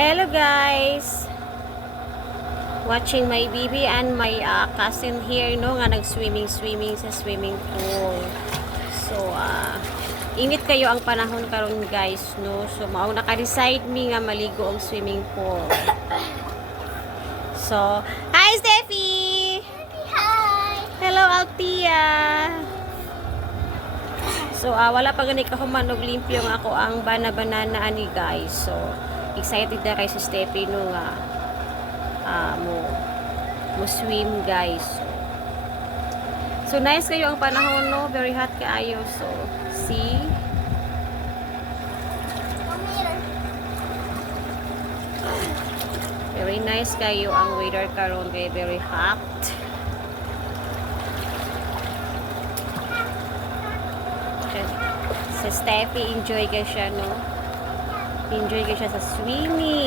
Hello guys! Watching my baby and my cousin here, no, nga nag-swimming sa swimming pool. So, init kayo ang panahon karon guys, no. So, mao naka-decide mi nga maligo ang swimming pool. So, hi Steffi! Hi! Hello Altia! So, wala pa gani kahuman og limpyo nga ako ang banana ani guys. So, excited na kay si Steffi no nga mo swim guys. So nice kayo ang panahon no, very hot kaayo. So see, very nice kayo ang weather karon kay very hot. Si Steffi enjoy ka siya no. Enjoy ka siya sa swimming.